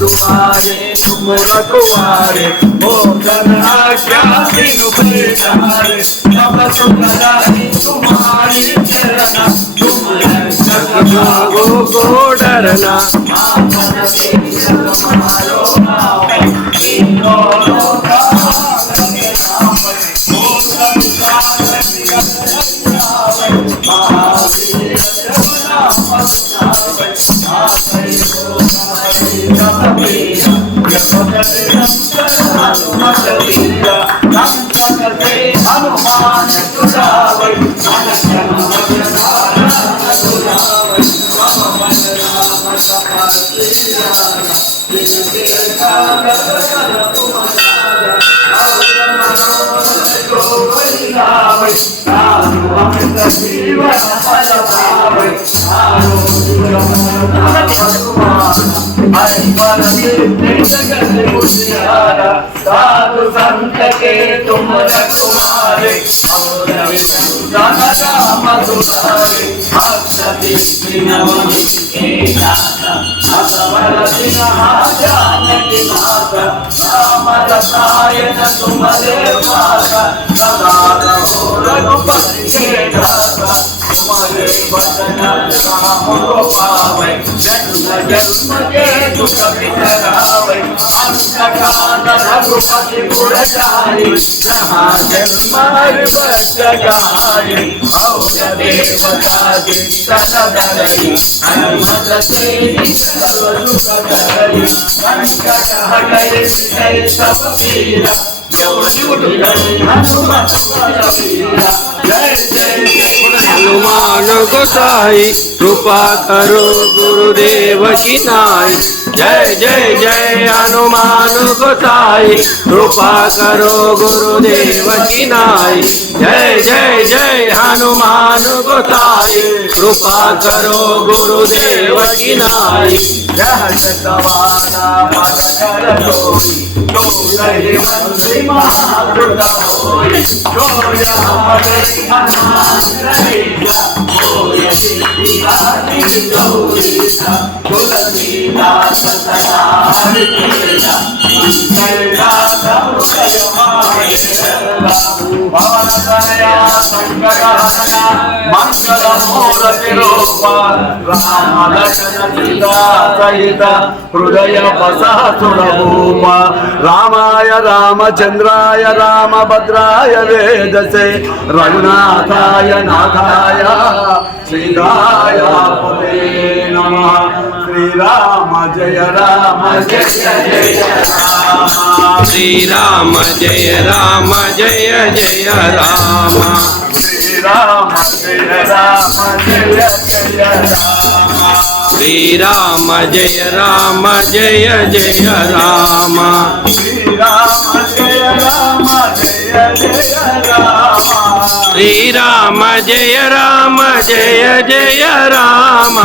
दुआरे तुम रखवारे ओ करना क्या बिनु बेचारे अब सुनराई तुम्हारी चरना तुम को डरना साधु संत के तुम रखवारे मधुरारे तुम्हारे तुम्हारे वचन राम को पावे जन्म जन्म के दुख बिसरावे अंतकाल रघुपति पुर जाई जहाँ जन्म हर बचगाई और देवता जितन धरई हनुमत से सर्व सुख करई संकट हटई सब पीरा हनुमान गोसाई कृपा करो गुरुदेव की नाई। जय जय जय हनुमान गोसाई कृपा करो गुरुदेव की नाई। जय जय जय हनुमान गोसाई कृपा करो गुरुदेव की नाई। हृदय बसासुरभूप रामाय रामचंद्राय रामभद्राय वेदसे रघुनाथाय नाथाय श्रीराय पते नमः। श्रीराम जय राम जय जय राम। श्रीराम जय राम जय जय राम। श्रीराम जय राम जय जय राम। श्रीराम जय राम जय जय राम। श्रीराम जय राम जय जय राम। श्रीराम जय राम जय जय राम।